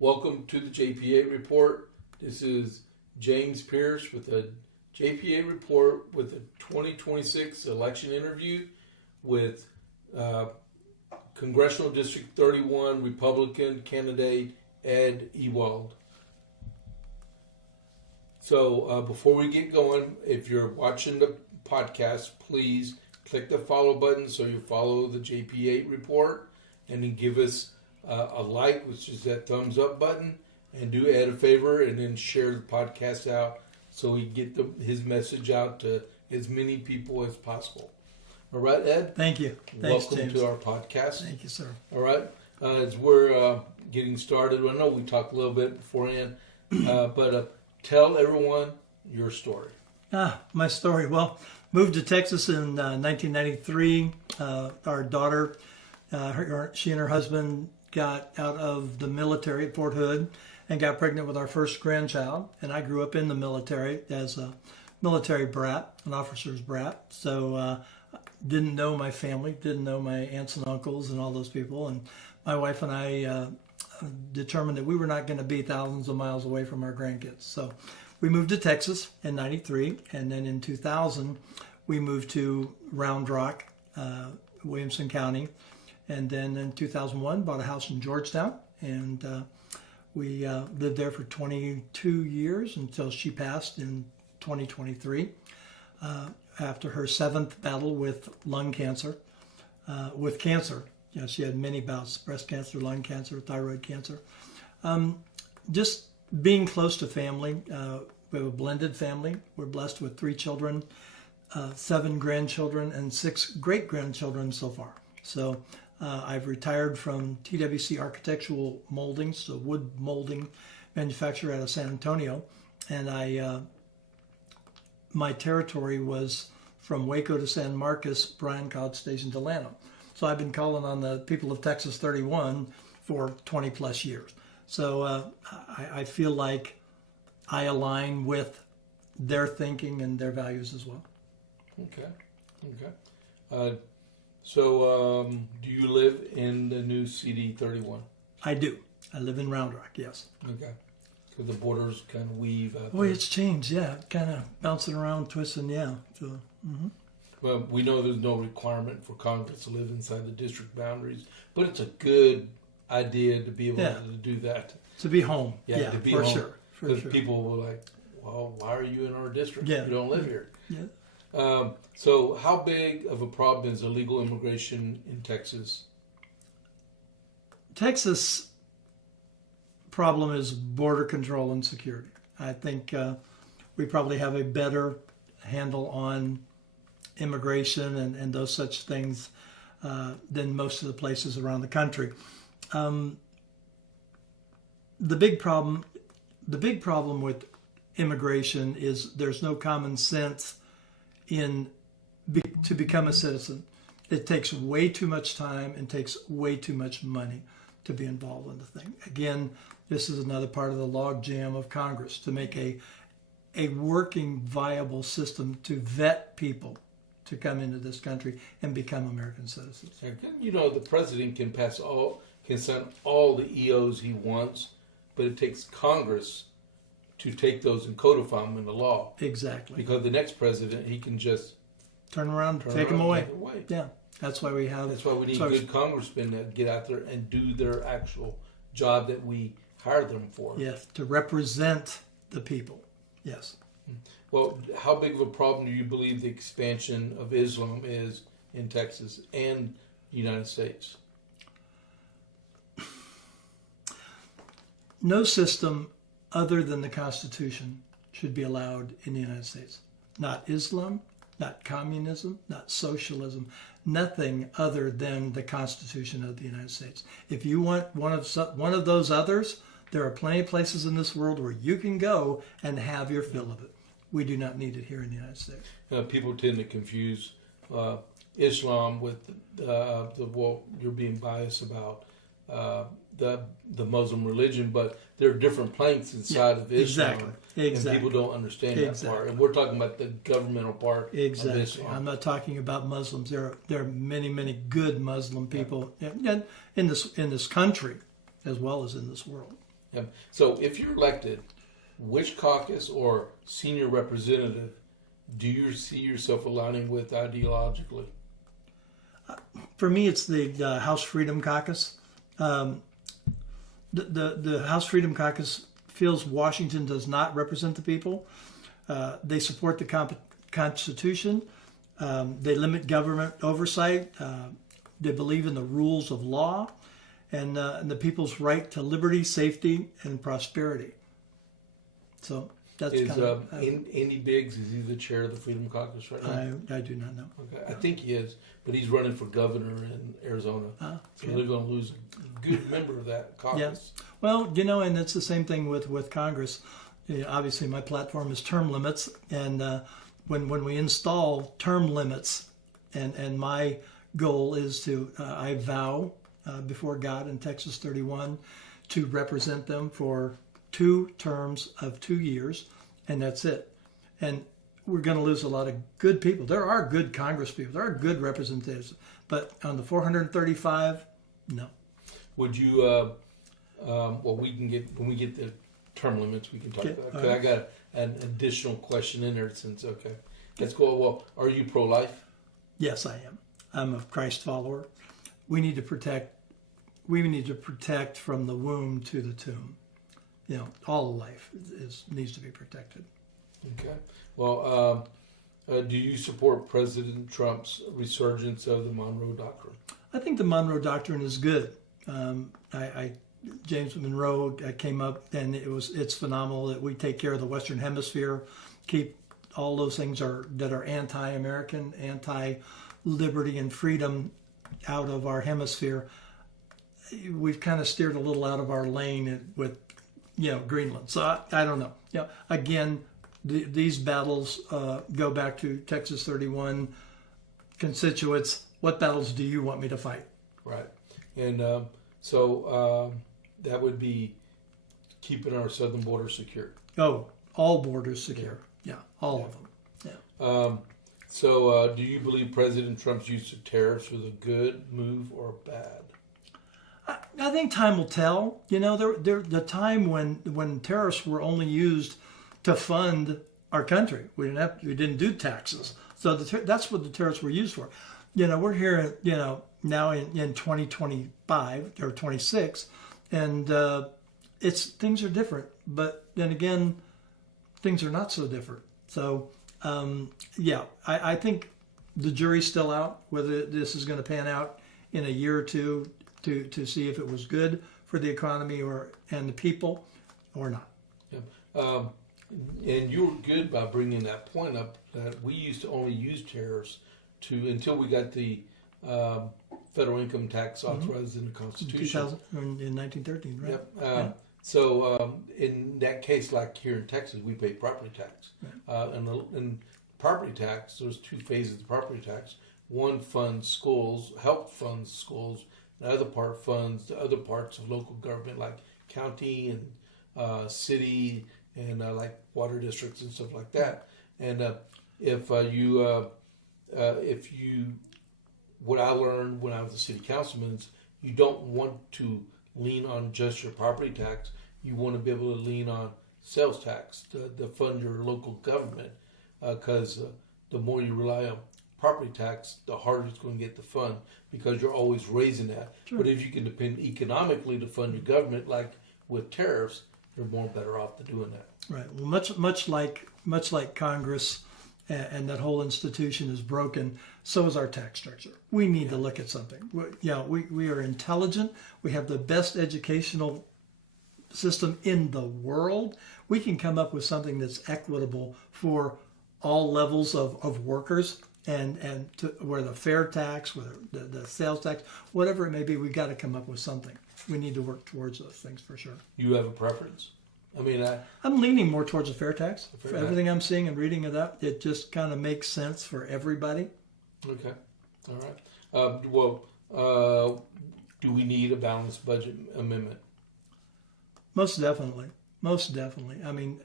Welcome to the JP8Report. This is James Pierce with the JP8Report with the 2026 election interview with Congressional District 31 Republican candidate Ewald. So before we get going, if you're watching the podcast, please click the follow button so you follow the JP8Report, and then give us a like, which is that thumbs up button, and do add a favor and then share the podcast out so we get his message out to as many people as possible. All right, Ed? Thank you. Thanks, welcome James. to our podcast. Thank you, sir. All right. As we're getting started, I know we talked a little bit beforehand, but tell everyone your story. My story. Well, moved to Texas in 1993. Our daughter, she and her husband got out of the military at Fort Hood and got pregnant with our first grandchild. And I grew up in the military as a military brat, an officer's brat. So didn't know my family, didn't know my aunts and uncles and all those people. And my wife and I determined that we were not going to be thousands of miles away from our grandkids. So we moved to Texas in 93. And then in 2000, we moved to Round Rock, Williamson County. And then in 2001, bought a house in Georgetown, and we lived there for 22 years until she passed in 2023 after her 7th battle with lung cancer. With cancer, she had many bouts: breast cancer, lung cancer, thyroid cancer. Just being close to family. We have a blended family. We're blessed with 3 children, 7 grandchildren, and 6 great-grandchildren so far. So I've retired from TWC Architectural Molding, so wood molding manufacturer out of San Antonio, and my territory was from Waco to San Marcos, Bryan College Station to Llano. So I've been calling on the people of Texas 31 for 20 plus years. So I feel like I align with their thinking and their values as well. Okay. So, do you live in the new CD-31? I do. I live in Round Rock, yes. Okay. So the borders kind of weave out Boy, there. it's changed, yeah. Kind of bouncing around, twisting, yeah. So, Well, we know there's no requirement for Congress to live inside the district boundaries, but it's a good idea to be able to do that. To be home, To be for home. sure. Because people were like, well, why are you in our district? Yeah. You don't live here. Yeah. So how big of a problem is illegal immigration in Texas? Texas problem is border control and security. I think we probably have a better handle on immigration and those such things than most of the places around the country. The big problem with immigration is there's no common sense to become a citizen. It takes way too much time and takes way too much money to be involved in the thing. Again, this is another part of the log jam of Congress to make a working, viable system to vet people to come into this country and become American citizens. You know, the president can send all the EOs he wants, but it takes Congress to take those and codify them into law. Exactly. Because the next president, he can just turn around, take them away. Take it away. Yeah, that's why we have. That's why we need good congressmen that get out there and do their actual job that we hire them for. Yes, to represent the people. Yes. Well, how big of a problem do you believe the expansion of Islam is in Texas and the United States? No system other than the Constitution should be allowed in the United States. Not Islam, not communism, not socialism, nothing other than the Constitution of the United States. If you want one of those others, there are plenty of places in this world where you can go and have your fill of it. We do not need it here in the United States. People tend to confuse Islam with you're being biased about the Muslim religion, but there are different planks inside of Islam. Exactly. And people don't understand that part. And we're talking about the governmental part of Islam. I'm not talking about Muslims. There are many, many good Muslim people in this country as well as in this world. So if you're elected, which caucus or senior representative do you see yourself aligning with ideologically? For me, it's the House Freedom Caucus. The House Freedom Caucus feels Washington does not represent the people. They support the Constitution. They limit government oversight. They believe in the rules of law and the people's right to liberty, safety, and prosperity. So that's kind of... Andy Biggs, is he the chair of the Freedom Caucus right now? I do not know. Okay. I think he is, but he's running for governor in Arizona. So they're going to lose a good member of that caucus. Yeah. Well, you know, and it's the same thing with Congress. Obviously, my platform is term limits, and when we install term limits, and my goal is to, I vow before God in Texas 31 to represent them for 2 terms of 2 years, and that's it. And we're going to lose a lot of good people. There are good Congress people. There are good representatives, but on the 435, no. Would you? Well, we can get when we get the term limits. We can talk about. Because I got an additional question in there. Since let's go. Well, are you pro-life? Yes, I am. I'm a Christ follower. We need to protect. We need to protect from the womb to the tomb. You know, all life needs to be protected. Okay. Well, do you support President Trump's resurgence of the Monroe Doctrine? I think the Monroe Doctrine is good. James Monroe came up, and it's phenomenal that we take care of the Western Hemisphere, keep all those things that are anti-American, anti-liberty and freedom out of our hemisphere. We've kind of steered a little out of our lane with, Greenland. So I don't know. Again, these battles go back to Texas 31 constituents. What battles do you want me to fight? Right. And so that would be keeping our southern border secure. Oh, all borders secure. Yeah, all of them. Yeah. So do you believe President Trump's use of tariffs was a good move or bad? I think time will tell. The time when tariffs were only used to fund our country. We didn't do taxes. So that's what the tariffs were used for. We're here, now in 2025 or 26, and things are different. But then again, things are not so different. So I think the jury's still out whether this is going to pan out in a year or two to see if it was good for the economy and the people or not. Yeah. And you were good by bringing that point up that we used to only use tariffs until we got the federal income tax authorized in the Constitution. In 1913, right? Yep. So in that case, like here in Texas, we pay property tax. Right. And property tax, there's 2 phases of property tax. One funds schools, help funds schools. The other part funds the other parts of local government, like county and city and like water districts and stuff like that. And what I learned when I was a city councilman is you don't want to lean on just your property tax. You want to be able to lean on sales tax to fund your local government, because the more you rely on property tax, the harder it's going to get to fund, because you're always raising that. Sure. But if you can depend economically to fund your government, like with tariffs, you're more better off to doing that. Right. Well, much like Congress and that whole institution is broken, so is our tax structure. We need to look at something. We are intelligent. We have the best educational system in the world. We can come up with something that's equitable for all levels of workers, and where the fair tax, whether the sales tax, whatever it may be, we've got to come up with something. We need to work towards those things for sure. You have a preference? I mean, I'm leaning more towards a fair tax. For everything I'm seeing and reading of that, it just kind of makes sense for everybody. Okay. All right. Do we need a balanced budget amendment? Most definitely. I mean,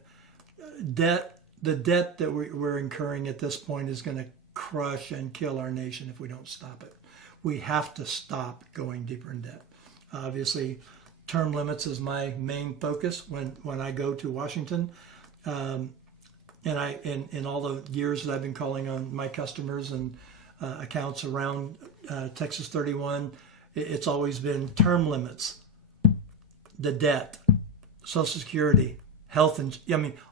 the debt that we're incurring at this point is going to crush and kill our nation if we don't stop it. We have to stop going deeper in debt. Obviously, term limits is my main focus when I go to Washington. And in all the years that I've been calling on my customers and accounts around Texas 31, it's always been term limits, the debt, Social Security, health, and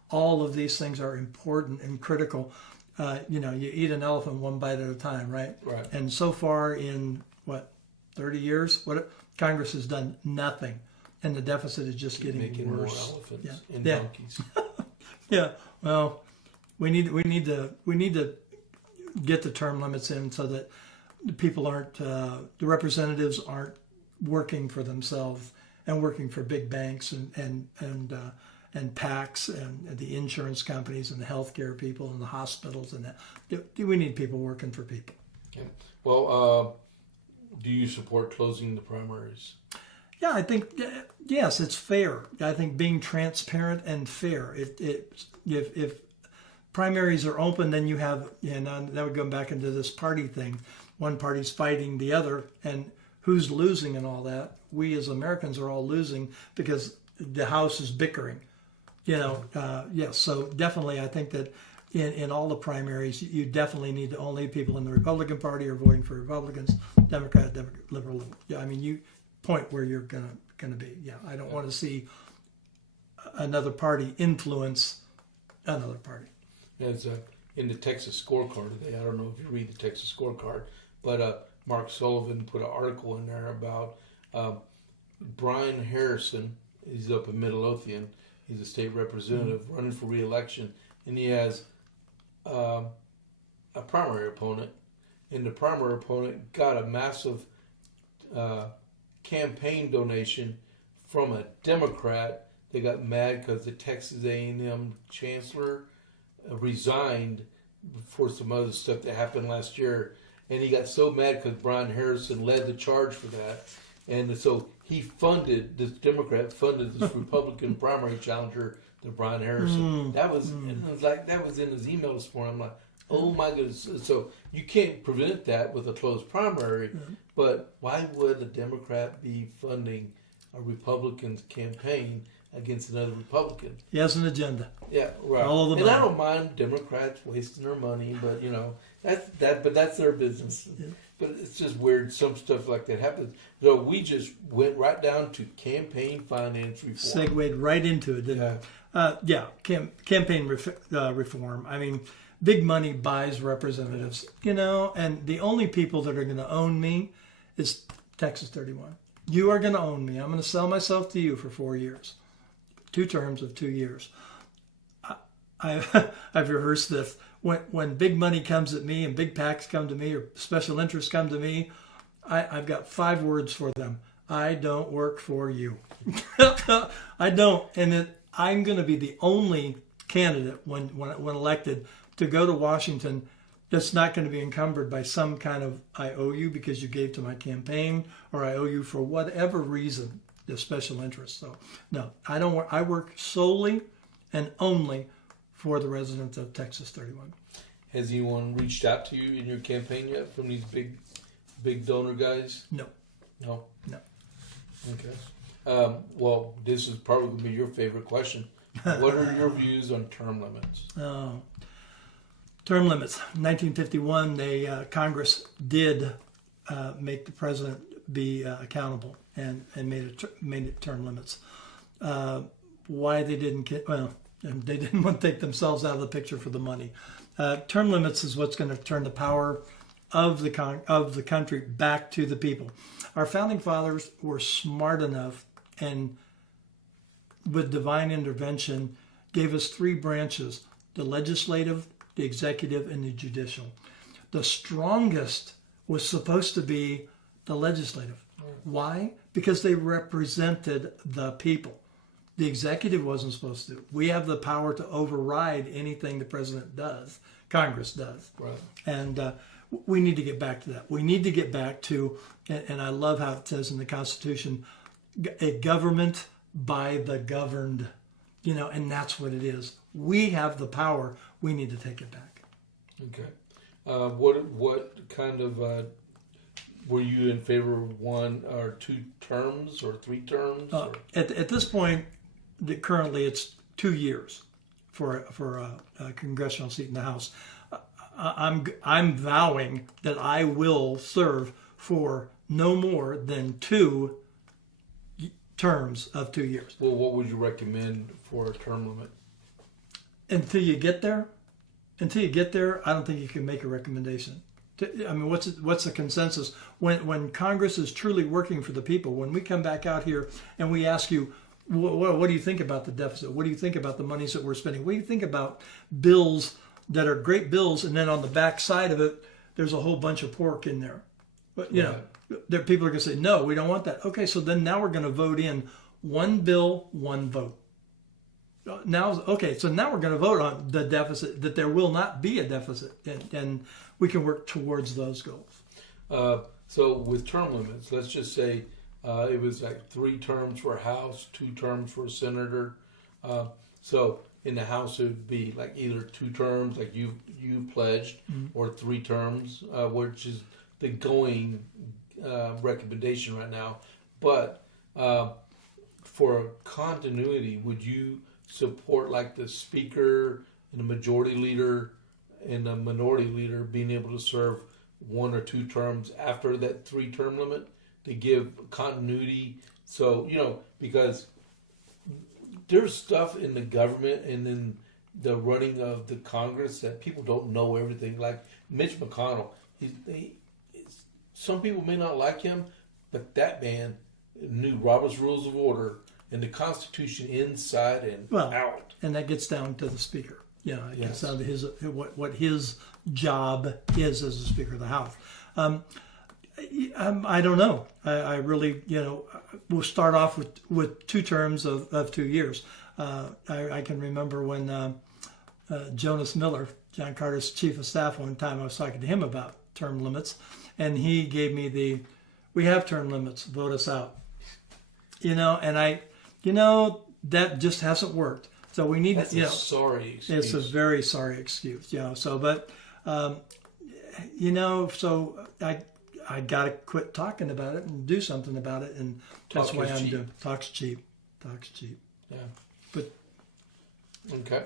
all of these things are important and critical. You eat an elephant one bite at a time, right? Right. And so far in 30 years, Congress has done nothing, and the deficit is just getting making worse. more elephants and donkeys. Yeah. Well, we need to get the term limits in so that the people aren't the representatives aren't working for themselves and working for big banks and PACs and the insurance companies and the healthcare people and the hospitals and that. We need people working for people. Okay. Well, do you support closing the primaries? Yeah, I think yes, it's fair. I think being transparent and fair. If primaries are open, then you have, that would go back into this party thing. One party's fighting the other, and who's losing and all that? We as Americans are all losing because the House is bickering. Yes. So definitely, I think that in all the primaries, you definitely need to only people in the Republican Party are voting for Republicans, Democrat, Liberal. Yeah, you point where you're gonna be. Yeah, I don't want to see another party influence another party. As in the Texas scorecard today, I don't know if you read the Texas scorecard, but Mark Sullivan put an article in there about Brian Harrison. He's up in Midlothian. He's a state representative running for re-election, and he has a primary opponent, and the primary opponent got a massive campaign donation from a Democrat. They got mad because the Texas A&M chancellor resigned for some other stuff that happened last year, and he got so mad because Brian Harrison led the charge for that, and so this Democrat funded this Republican primary challenger to Brian Harrison. That was in his email this morning. I'm like, oh my goodness! So you can't prevent that with a closed primary, but why would a Democrat be funding a Republican's campaign against another Republican? He has an agenda. Yeah, right. All of and I don't mind Democrats wasting their money, but that's their business. Yeah. But it's just weird. Some stuff like that happens. So we just went right down to campaign finance reform. Segued right into it, didn't we? Campaign reform. Big money buys representatives, and the only people that are going to own me is Texas 31. You are going to own me. I'm going to sell myself to you for 4 years. 2 terms of 2 years. I've rehearsed this. When big money comes at me and big PACs come to me or special interests come to me, I've got 5 words for them. I don't work for you. I don't. And I'm going to be the only candidate when elected to go to Washington that's not going to be encumbered by some kind of I owe you because you gave to my campaign or I owe you for whatever reason, the special interest. So no, I don't work. I work solely and only for the residents of Texas 31. Has anyone reached out to you in your campaign yet from these big donor guys? No. Okay. Well, this is probably going to be your favorite question. What are your views on term limits? Term limits. 1951, Congress did make the president be accountable and made it term limits. Why they didn't they didn't want to take themselves out of the picture for the money. Term limits is what's going to turn the power of the country back to the people. Our founding fathers were smart enough and with divine intervention gave us 3 branches: the legislative, the executive, and the judicial. The strongest was supposed to be the legislative. Why? Because they represented the people. The executive wasn't supposed to. We have the power to override anything the president does, Congress does. Right. And we need to get back to that. We need to get back to, and I love how it says in the Constitution, a government by the governed, and that's what it is. We have the power. We need to take it back. Okay. What kind of were you in favor of 1 or 2 terms or 3 terms? Or? At this point, currently it's 2 years for a congressional seat in the House. I'm vowing that I will serve for no more than 2 terms of 2 years. Well, what would you recommend for a term limit? Until you get there, I don't think you can make a recommendation. I mean, what's the consensus when Congress is truly working for the people? When we come back out here and we ask you, what do you think about the deficit? What do you think about the monies that we're spending? What do you think about bills that are great bills, and then on the back side of it, there's a whole bunch of pork in there? But people are going to say, no, we don't want that. Okay, so then now we're going to vote in 1 bill, 1 vote. So now we're going to vote on the deficit, that there will not be a deficit, and we can work towards those goals. So with term limits, let's just say it was like 3 terms for a House, 2 terms for a senator. So in the House, it would be like either 2 terms, like you pledged, or 3 terms, which is the going recommendation right now. But for continuity, would you support like the Speaker and the Majority Leader and the Minority Leader being able to serve 1 or 2 terms after that 3-term limit to give continuity? So, because there's stuff in the government and in the running of the Congress that people don't know everything. Like Mitch McConnell, some people may not like him, but that man knew Robert's Rules of Order and the Constitution inside and out. And that gets down to the Speaker. It gets down to his what his job is as a Speaker of the House. I don't know. I really, we'll start off with 2 terms of 2 years. I can remember when Jonas Miller, John Carter's chief of staff, one time I was talking to him about term limits, and he gave me we have term limits, vote us out. And that just hasn't worked. So we need, That's a sorry excuse. It's a very sorry excuse, So, but, so I got to quit talking about it and do something about it, and that's why I'm doing. Talk's cheap. Yeah. But okay.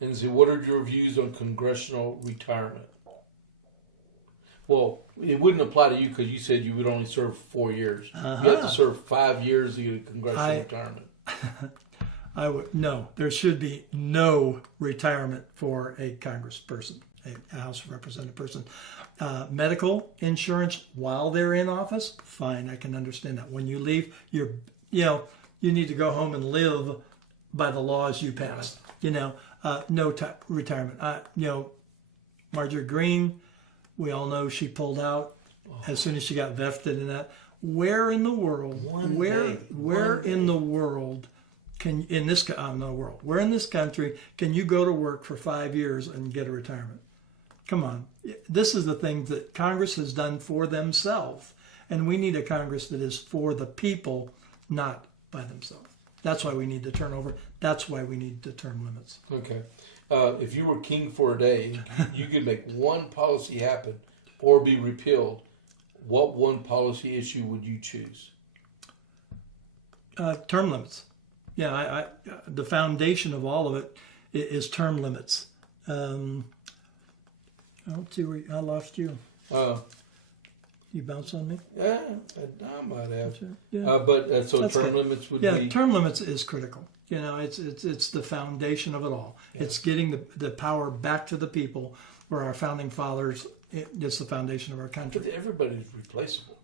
And so, what are your views on congressional retirement? Well, it wouldn't apply to you because you said you would only serve 4 years. You have to serve 5 years to get congressional retirement. No, there should be no retirement for a congressperson, a House representative person. Medical insurance while they're in office, fine, I can understand that. When you leave, you need to go home and live by the laws you passed. No retirement. Marjorie Greene, we all know she pulled out as soon as she got vested in that. Where in the world? Where in the world? Where in this country can you go to work for 5 years and get a retirement? Come on. This is the thing that Congress has done for themselves. And we need a Congress that is for the people, not by themselves. That's why we need the turnover. That's why we need the term limits. Okay. If you were king for a day, you could make one policy happen or be repealed. What one policy issue would you choose? Term limits. Yeah, the foundation of all of it is term limits. Let's see where I lost you. You bounce on me? Yeah, I might have. Sure. Yeah. So That's term good. limits would be... Yeah, term limits is critical. It's the foundation of it all. Yeah. It's getting the power back to the people, where our founding fathers, it's the foundation of our country. But everybody's replaceable.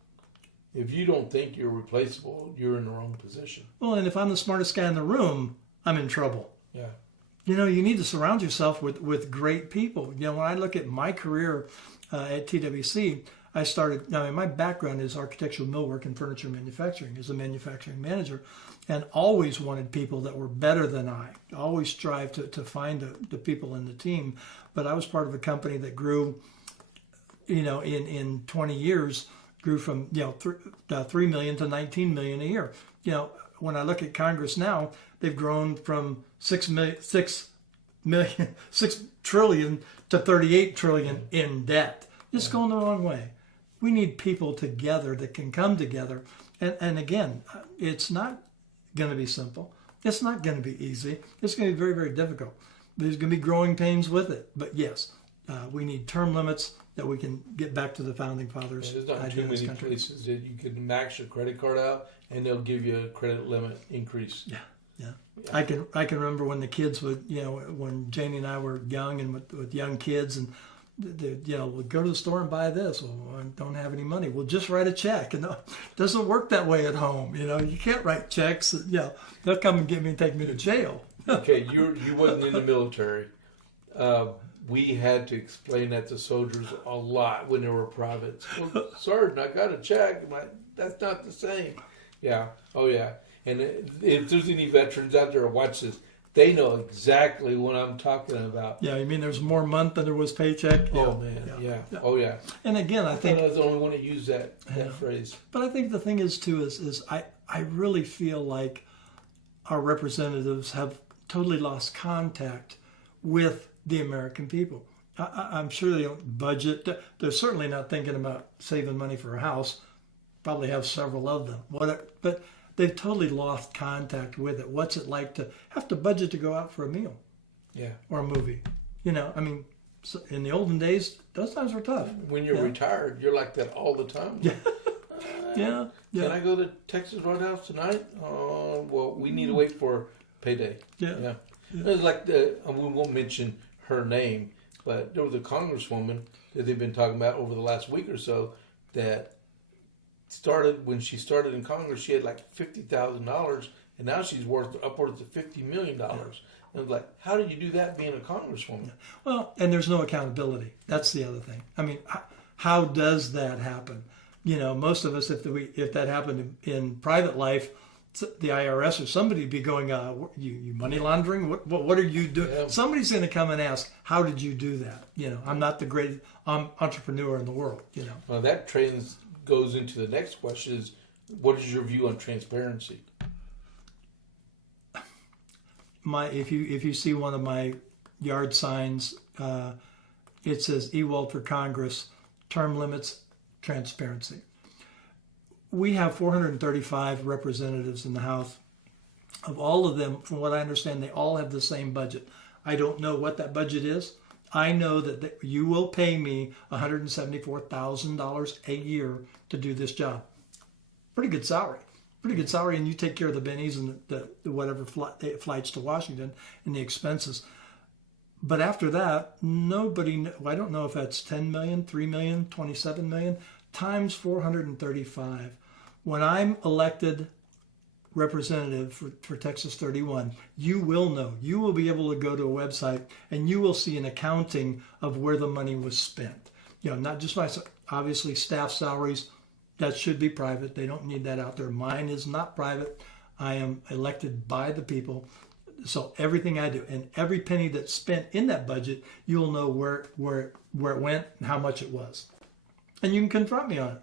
If you don't think you're replaceable, you're in the wrong position. Well, and if I'm the smartest guy in the room, I'm in trouble. Yeah. You need to surround yourself with great people. When I look at my career at TWC, my background is architectural millwork and furniture manufacturing as a manufacturing manager, and always wanted people that were better than I. Always strived to find the people in the team. But I was part of a company that grew, in 20 years, grew from 3 million to 19 million a year. When I look at Congress now, they've grown from 6 trillion to 38 trillion in debt. Just going the wrong way. We need people together that can come together. And again, it's not going to be simple. It's not going to be easy. It's going to be very, very difficult. There's going to be growing pains with it. But yes, we need term limits that we can get back to the founding fathers. There's not too many places that you can max your credit card out and they'll give you a credit limit increase. Yeah. I can remember when the kids would, when Janie and I were young and with young kids, and we'd go to the store and buy this. Well, I don't have any money. Well, just write a check. And it doesn't work that way at home. You can't write checks. They'll come and get me and take me to jail. Okay, you wasn't in the military. We had to explain that to soldiers a lot when they were privates. Well, Sergeant, I got a check. That's not the same. Yeah. Oh, yeah. And if there's any veterans out there who watch this, they know exactly what I'm talking about. Yeah, you mean there's more month than there was paycheck? Oh, man, yeah. Oh, yeah. And again, I think I was the only one to use that phrase. But I think the thing is, too, is I really feel like our representatives have totally lost contact with the American people. I'm sure they don't budget. They're certainly not thinking about saving money for a house. Probably have several of them. But they've totally lost contact with it. What's it like to have to budget to go out for a meal? Yeah. Or a movie? In the olden days, those times were tough. When you're retired, you're like that all the time. Yeah. Yeah. Can I go to Texas Roadhouse tonight? Well, we need to wait for payday. Yeah. It's like we won't mention her name, but there was a congresswoman that they've been talking about over the last week or so that when she started in Congress, she had like $50,000, and now she's worth upwards of $50 million. And I was like, how did you do that being a congresswoman? Well, and there's no accountability. That's the other thing. I mean, how does that happen? Most of us, if that happened in private life, the IRS or somebody would be going, you money laundering? What are you doing? Yeah. Somebody's going to come and ask, how did you do that? I'm not the greatest entrepreneur in the world. Well, that goes into the next question: is what is your view on transparency? If you see one of my yard signs, it says Ewald for Congress, term limits, transparency. We have 435 representatives in the House. Of all of them, from what I understand, they all have the same budget. I don't know what that budget is. I know that you will pay me $174,000 a year to do this job. Pretty good salary. And you take care of the bennies and the whatever flights to Washington and the expenses. But after that, I don't know if that's 10 million, 3 million, 27 million, times 435. When I'm elected representative for Texas 31, you will know. You will be able to go to a website and you will see an accounting of where the money was spent. Not just obviously staff salaries. That should be private. They don't need that out there. Mine is not private. I am elected by the people. So everything I do and every penny that's spent in that budget, you'll know where it went and how much it was. And you can confront me on it.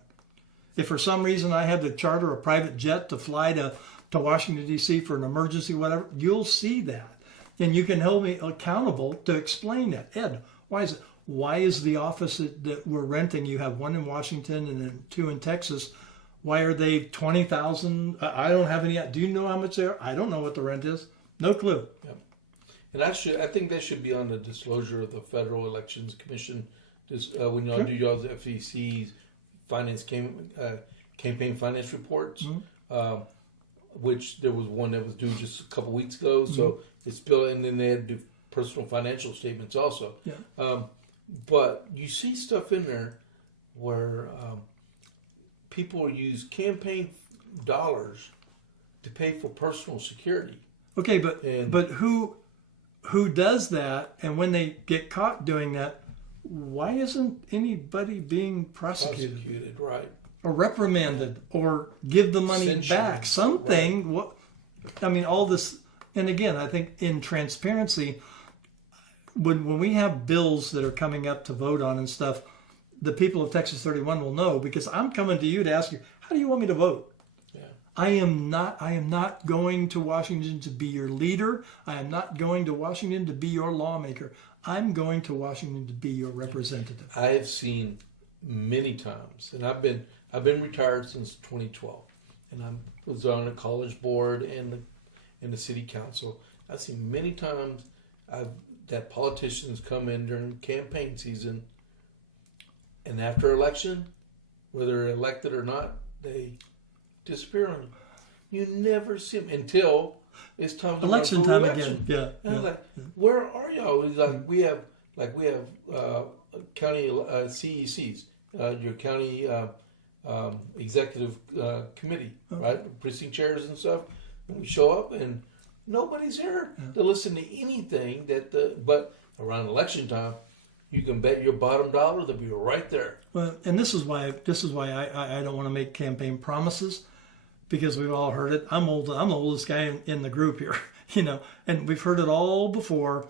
If for some reason I had to charter a private jet to fly to Washington, D.C. for an emergency, whatever, you'll see that. And you can hold me accountable to explain that. Ed, why is the office that we're renting, you have one in Washington and then two in Texas, why are they $20,000? I don't have any. Do you know how much they are? I don't know what the rent is. No clue. Yeah. And I think that should be on the disclosure of the Federal Elections Commission. When y'all do y'all's FEC's campaign finance reports, which there was one that was due just a couple weeks ago. So it's built, and then they had to do personal financial statements also. Yeah. But you see stuff in there where people use campaign dollars to pay for personal security. Okay, but who does that? And when they get caught doing that, why isn't anybody being prosecuted? Right? Or reprimanded, or give the money back? Something. Right. All this. And again, I think in transparency, when we have bills that are coming up to vote on and stuff, the people of Texas 31 will know, because I'm coming to you to ask you, how do you want me to vote? Yeah. I am not going to Washington to be your leader. I am not going to Washington to be your lawmaker. I'm going to Washington to be your representative. I have seen many times, and I've been retired since 2012, and I was on the college board and the city council. I've seen many times that politicians come in during campaign season, and after election, whether they're elected or not, they disappear on you. You never see them until it's time to election run for time election. again. Yeah. And I'm like, where are y'all? He's like, we have county CECs, your county executive committee, right? Precinct chairs and stuff. And we show up and nobody's here to listen to anything but around election time, you can bet your bottom dollar they'll be right there. Well, and this is why I don't want to make campaign promises, because we've all heard it. I'm old. I'm the oldest guy in the group here, and we've heard it all before.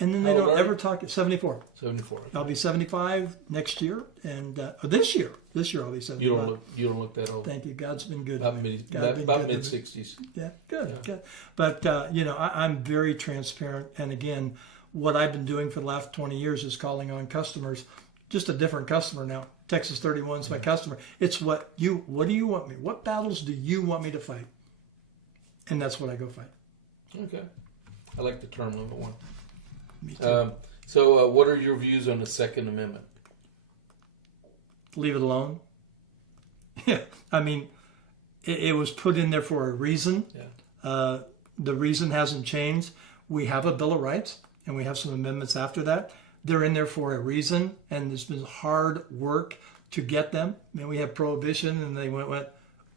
And then they don't ever talk. 74. 74. I'll be 75 next year, and this year I'll be 75. You don't look that old. Thank you. God's been good. About mid 60s. Yeah, good. But I'm very transparent, and again, what I've been doing for the last 20 years is calling on customers, just a different customer now. Texas 31 is my customer. It's what do you want me? What battles do you want me to fight? And that's what I go fight. Okay. I like the term limit one. Me too. So what are your views on the Second Amendment? Leave it alone. Yeah, I mean, it was put in there for a reason. Yeah. The reason hasn't changed. We have a Bill of Rights, and we have some amendments after that. They're in there for a reason, and there's been hard work to get them. I mean, we have prohibition, and they went,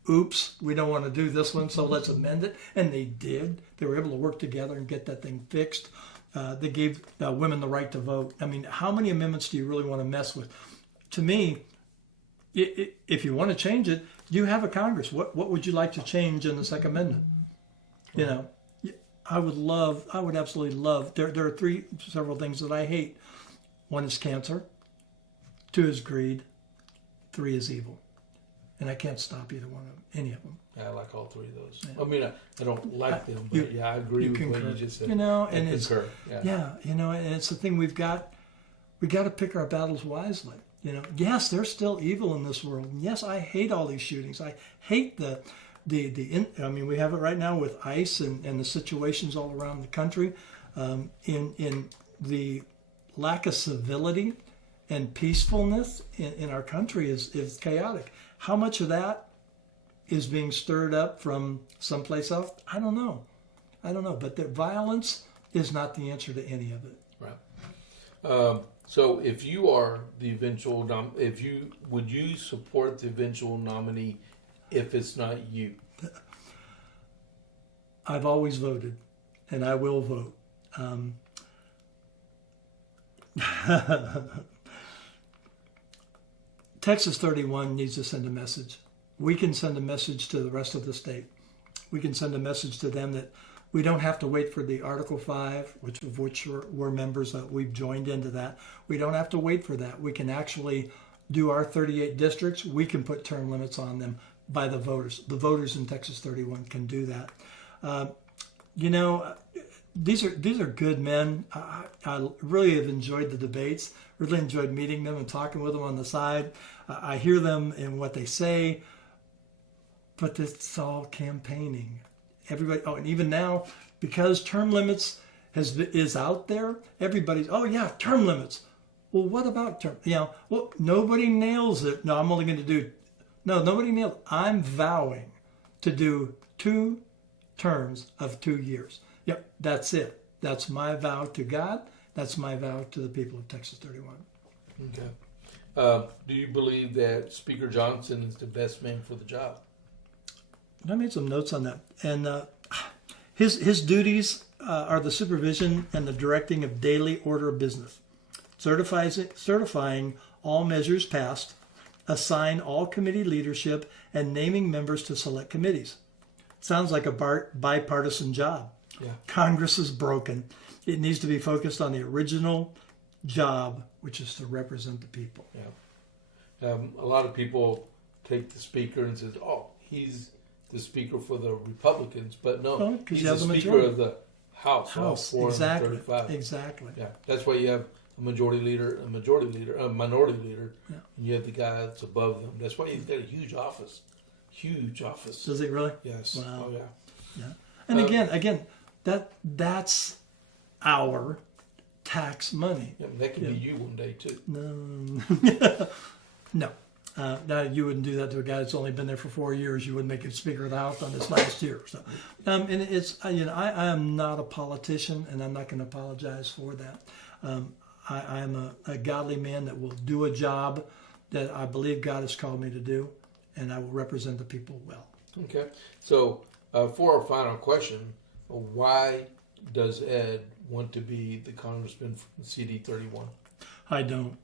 oops, we don't want to do this one, so let's amend it. And they did. They were able to work together and get that thing fixed. They gave women the right to vote. I mean, how many amendments do you really want to mess with? To me, if you want to change it, you have a Congress. What would you like to change in the Second Amendment? I would absolutely love. There are several things that I hate. 1 is cancer. 2 is greed. 3 is evil. And I can't stop either one of them, any of them. I like all 3 of those. Yeah. I mean, I don't like them, but I agree with concur. what you just said. And it's concur. And it's the thing we got to pick our battles wisely. Yes, there's still evil in this world. And yes, I hate all these shootings. I hate I mean, we have it right now with ICE and the situations all around the country. In the lack of civility and peacefulness in our country is chaotic. How much of that is being stirred up from someplace else? I don't know. But the violence is not the answer to any of it. Right. So if you are the eventual would you support the eventual nominee if it's not you? I've always voted, and I will vote. Texas 31 needs to send a message. We can send a message to the rest of the state. We can send a message to them that we don't have to wait for the Article 5, which we're members of. We've joined into that. We don't have to wait for that. We can actually do our 38 districts. We can put term limits on them by the voters. The voters in Texas 31 can do that. These are good men. I really have enjoyed the debates, really enjoyed meeting them and talking with them on the side. I hear them in what they say, but it's all campaigning. Everybody, and even now, because term limits is out there, everybody's, term limits. Well, what about term? Well, nobody nails it. No, I'm only going to do, nobody nails it. I'm vowing to do 2 terms of 2 years. Yep, that's it. That's my vow to God. That's my vow to the people of Texas 31. Okay. Do you believe that Speaker Johnson is the best man for the job? I made some notes on that. And his duties are the supervision and the directing of daily order of business, certifying all measures passed, assign all committee leadership, and naming members to select committees. Sounds like a bipartisan job. Yeah. Congress is broken. It needs to be focused on the original job, which is to represent the people. Yeah. A lot of people take the speaker and says, he's the speaker for the Republicans, but no, he's the speaker of the House. House, 435. Exactly. Yeah, that's why you have minority leader, Yeah. and you have the guy that's above them. That's why he's got a huge office. Huge office. Does it really? Yes. Wow. Oh, yeah. Yeah. And again, that's our tax money. Yeah, that could be you one day, too. No. No, you wouldn't do that to a guy that's only been there for 4 years. You wouldn't make him Speaker of the House on this last year. So, and it's I am not a politician, and I'm not going to apologize for that. I am a godly man that will do a job that I believe God has called me to do, and I will represent the people well. Okay. So, for our final question, why does Ed want to be the congressman from CD-31? I don't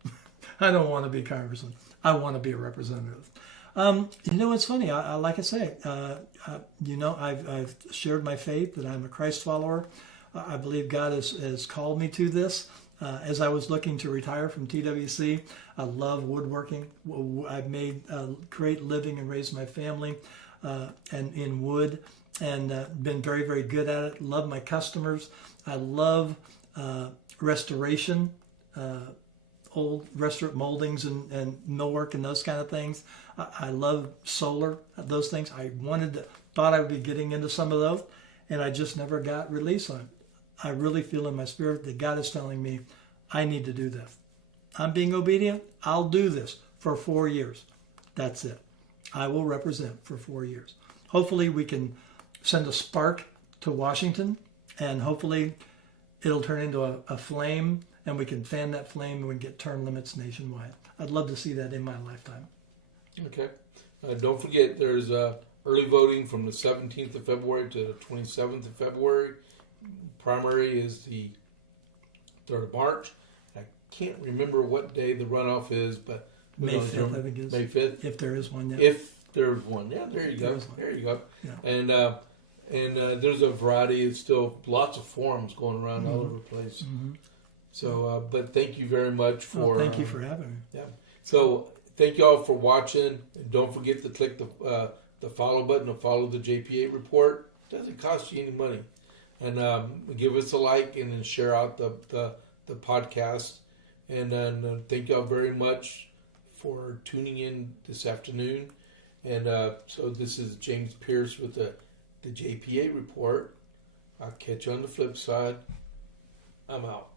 want to be congressman. I want to be a representative. It's funny. Like I say, I've shared my faith that I'm a Christ follower. I believe God has called me to this. As I was looking to retire from TWC, I love woodworking. I've made a great living and raised my family and in wood, and been very, very good at it. Love my customers. I love restoration. Old restaurant moldings and millwork and those kind of things. I love solar, those things. Thought I would be getting into some of those, and I just never got released on it. I really feel in my spirit that God is telling me I need to do this. I'm being obedient. I'll do this for 4 years. That's it. I will represent for 4 years. Hopefully we can send a spark to Washington, and hopefully it'll turn into a flame, and we can fan that flame and we can get term limits nationwide. I'd love to see that in my lifetime. Okay. Don't forget, there's early voting from the 17th of February to the 27th of February. Primary is the 3rd of March. I can't remember what day the runoff is, but May 5th, I think it is. May 5th. If there is one, yeah. If there's one. Yeah, there you go. There you go. Yeah. And there's a variety. It's still lots of forums going around all over the place. Mm-hmm. So, but thank you very much for... thank you for having me. Yeah. So, thank you all for watching. And don't forget to click the follow button to follow the JP8 Report. It doesn't cost you any money. And give us a like and then share out the podcast. And then thank you all very much for tuning in this afternoon. And so this is James Pierce with the JP8 Report. I'll catch you on the flip side. I'm out.